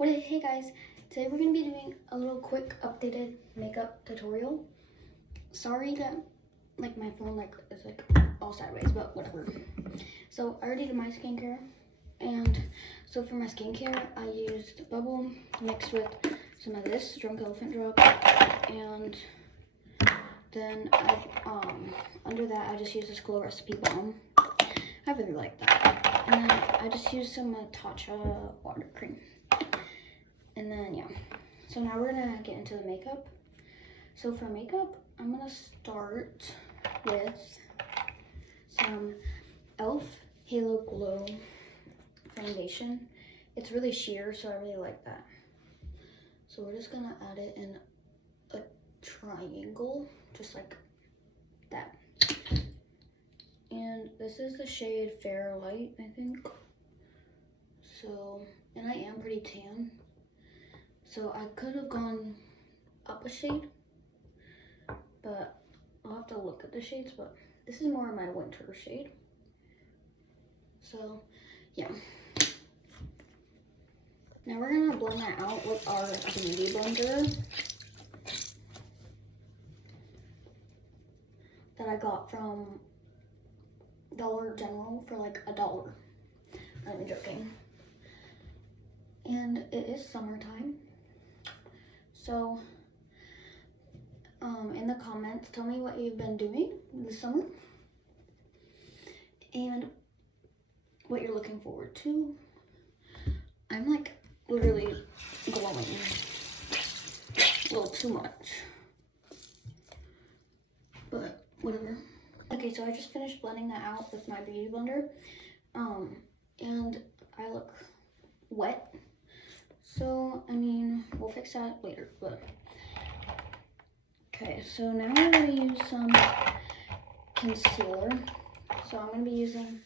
Hey guys, today we're going to be doing a little quick updated makeup tutorial. Sorry that my phone is all sideways, but whatever. So I already did my skincare, and so for my skincare I used bubble mixed with some of this Drunk Elephant drop, and then under that I just used this Glow Recipe Balm. I really like that. And then I just used some Tatcha water cream. And then, yeah. So now we're gonna get into the makeup. So for makeup, I'm gonna start with some e.l.f. Halo Glow foundation. It's really sheer, so I really like that. So we're just gonna add it in a triangle, just like that. And this is the shade Fair Light, I think. So, and I am pretty tan. So I could have gone up a shade, but I'll have to look at the shades, but this is more of my winter shade. So, yeah. Now we're gonna blend that out with our beauty blender that I got from Dollar General for like $1. I'm joking. And it is summertime. So, in the comments, tell me what you've been doing this summer and what you're looking forward to. I'm like literally glowing a little too much, but whatever. Okay, so I just finished blending that out with my beauty blender, and I look wet. So, I mean, we'll fix that later, but. Okay, so now I'm gonna use some concealer. So I'm gonna be using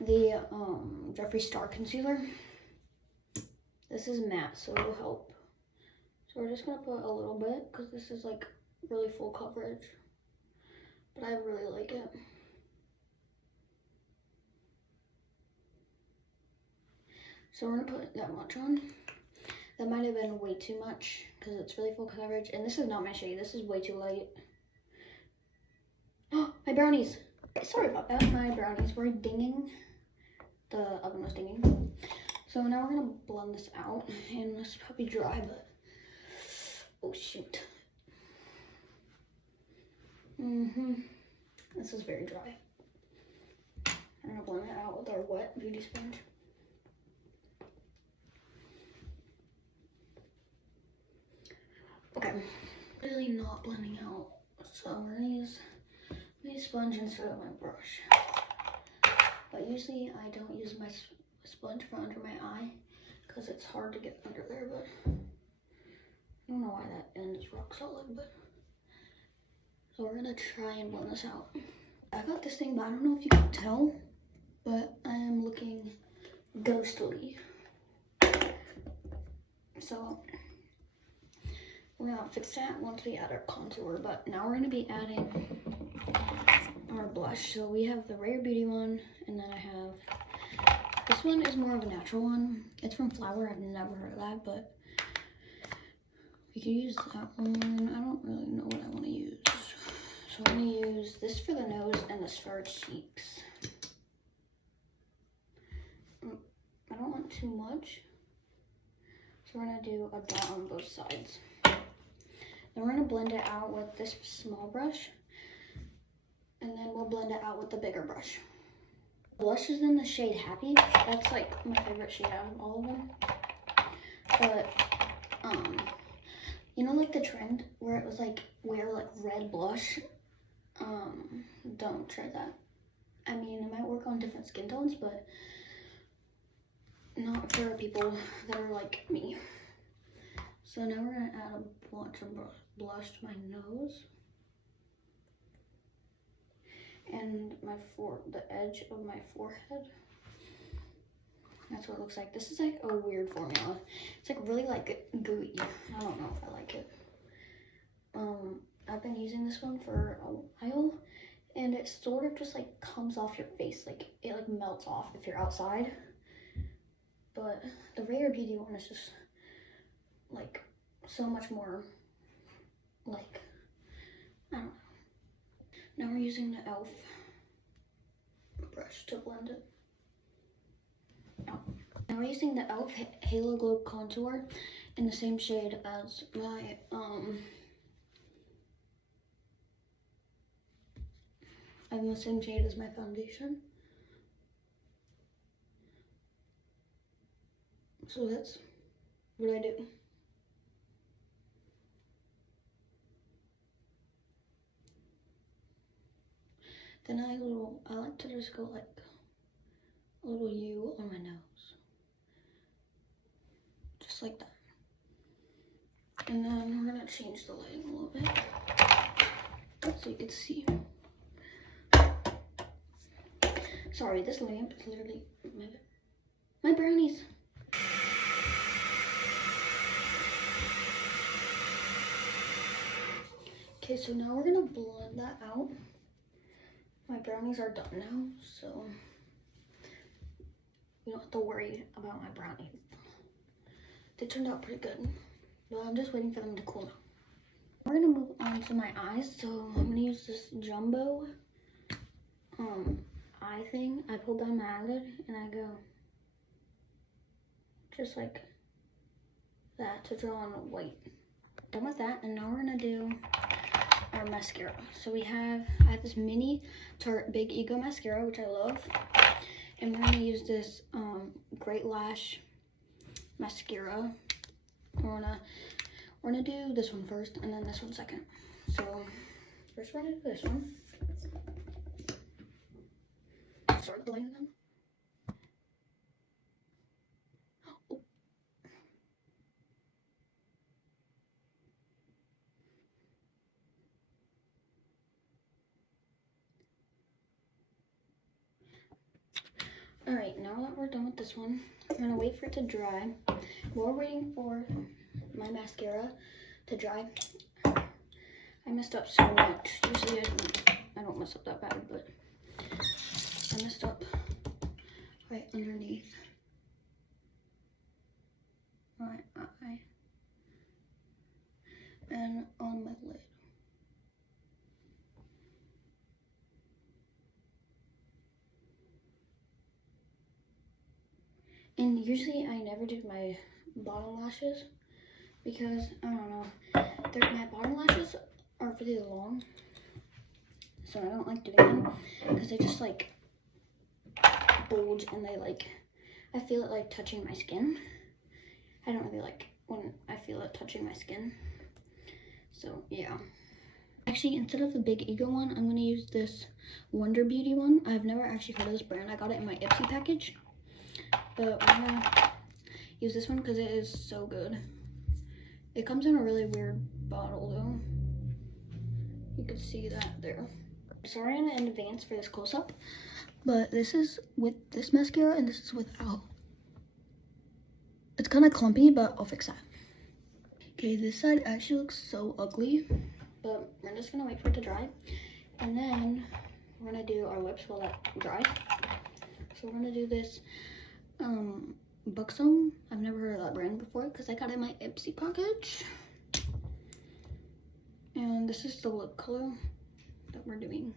the Jeffree Star concealer. This is matte, so it'll help. So we're just gonna put a little bit, because this is like really full coverage. But I really like it. So we're gonna put that much on. That might have been way too much because it's really full coverage. And this is not my shade. This is way too light. Oh, my brownies. Sorry about that. My brownies were dinging. The oven was dinging. So now we're going to blend this out. And this is probably dry, but... Oh, shoot. This is very dry. I'm going to blend it out with our wet beauty sponge. Okay, really not blending out, so we're gonna use my sponge instead of my brush. But usually I don't use my sponge for under my eye because it's hard to get under there, but I don't know why that end is rock solid, but so we're gonna try and blend this out. I got this thing, but I don't know if you can tell, but I am looking ghostly. So we're gonna fix that once we add our contour, but now we're gonna be adding our blush. So we have the Rare Beauty one, and then I have, this one is more of a natural one. It's from Flower, I've never heard of that, but we can use that one. I don't really know what I wanna use. So I'm gonna use this for the nose and this for our cheeks. I don't want too much. So we're gonna do a dot on both sides. Then we're gonna blend it out with this small brush, and then we'll blend it out with the bigger brush. Blush is in the shade Happy. That's like my favorite shade out of all of them. But you know, like the trend where it was like wear like red blush. Don't try that. I mean, it might work on different skin tones, but not for people that are like me. So now we're gonna add a bunch of blush to my nose and the edge of my forehead. That's what it looks like. This is like a weird formula. It's like really like gooey. I don't know if I like it. I've been using this one for a while, and it sort of just like comes off your face. Like it like melts off if you're outside. But the Rare Beauty one is just like so much more, like, I don't know. Now we're using the e.l.f. brush to blend it out. Now we're using the e.l.f. Halo Glow Contour in the same shade as my, I'm the same shade as my foundation. So that's what I do. Then I like to just go like a little U on my nose. Just like that. And then we're gonna change the lighting a little bit so you can see. Sorry, this lamp is literally my brownies. Okay, so now we're gonna blend that out. My brownies are done now, so you don't have to worry about my brownies. They turned out pretty good, but I'm just waiting for them to cool down. We're gonna move on to my eyes, so I'm gonna use this jumbo eye thing. I pull down my eyelid and I go just like that to draw on white. Done with that, and now we're gonna do our mascara. So I have this mini Tarte Big Ego mascara, which I love, and we're gonna use this Great Lash mascara. We're gonna do this one first, and then this one second. So first we're gonna do this one. Start blending them. Oh. All right, now that we're done with this one, we're gonna wait for it to dry. While we're waiting for my mascara to dry, I messed up so much. Usually I don't mess up that bad, but I messed up right underneath my eye and on my lid. And usually I never do my bottom lashes because, I don't know, my bottom lashes are really long. So I don't like doing them because they just like bulge and they like, I feel it like touching my skin. I don't really like when I feel it touching my skin. So yeah. Actually, instead of the Big Ego one, I'm gonna use this Wonder Beauty one. I've never actually heard of this brand. I got it in my Ipsy package. But I'm gonna use this one because it is so good. It comes in a really weird bottle though. You can see that there. Sorry in advance for this close-up, but this is with this mascara and this is without. It's kind of clumpy, but I'll fix that. Okay, this side actually looks so ugly, but we're just gonna wait for it to dry. And then we're gonna do our lips while that dries. So we're gonna do this Buxom. I've never heard of that brand before because I got it in my Ipsy package. And this is the lip color that we're doing.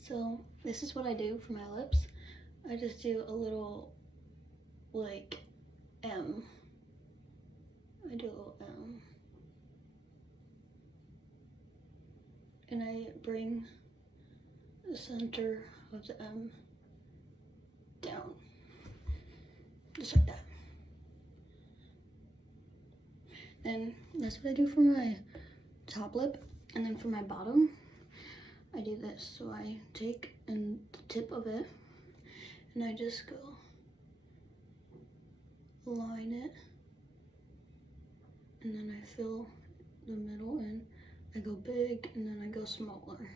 So this is what I do for my lips. I just do a little like M. I do a little M. And I bring the center of the M down, just like that. Then that's what I do for my top lip, and then for my bottom, I do this. So I take the tip of it, and I just go line it, and then I fill the middle in. I go big, and then I go smaller.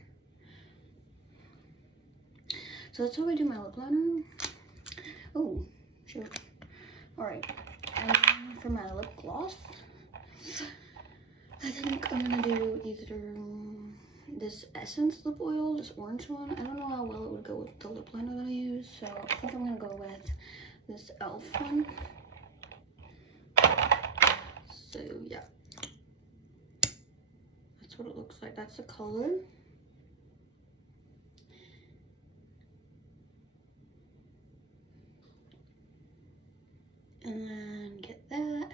So that's how I do my lip liner. Oh, shoot. Alright, and for my lip gloss, I think I'm gonna do either this Essence lip oil, this orange one. I don't know how well it would go with the lip liner that I use, so I think I'm gonna go with this e.l.f. one. that's what it looks like. That's the color. And then get that.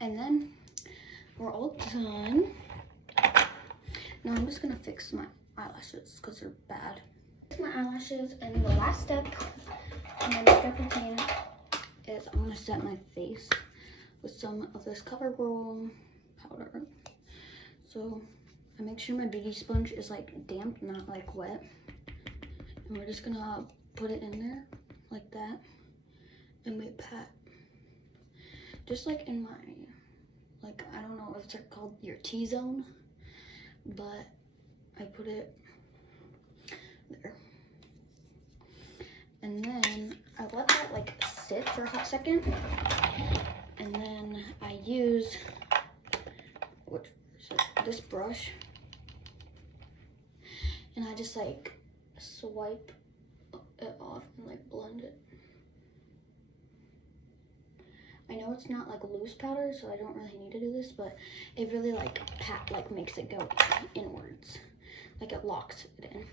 And then we're all done. Now I'm just gonna fix my eyelashes because they're bad. Fix my eyelashes, and the last step in my makeup routine is I'm gonna set my face with some of this CoverGirl powder. So I make sure my beauty sponge is like damp, not like wet. And we're just gonna put it in there like that. And we pat, just like in my, like, I don't know if it's like called your T-zone, but I put it there. And then I let that like sit for a hot second. And then I use this brush. And I just like swipe it off and like blend it. I know it's not like loose powder, so I don't really need to do this, but it really like makes it go inwards. Like it locks it in.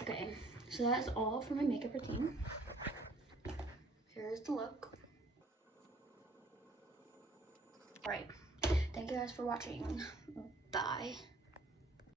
Okay, so that's all for my makeup routine. Here's the look. All right, thank you guys for watching. Bye.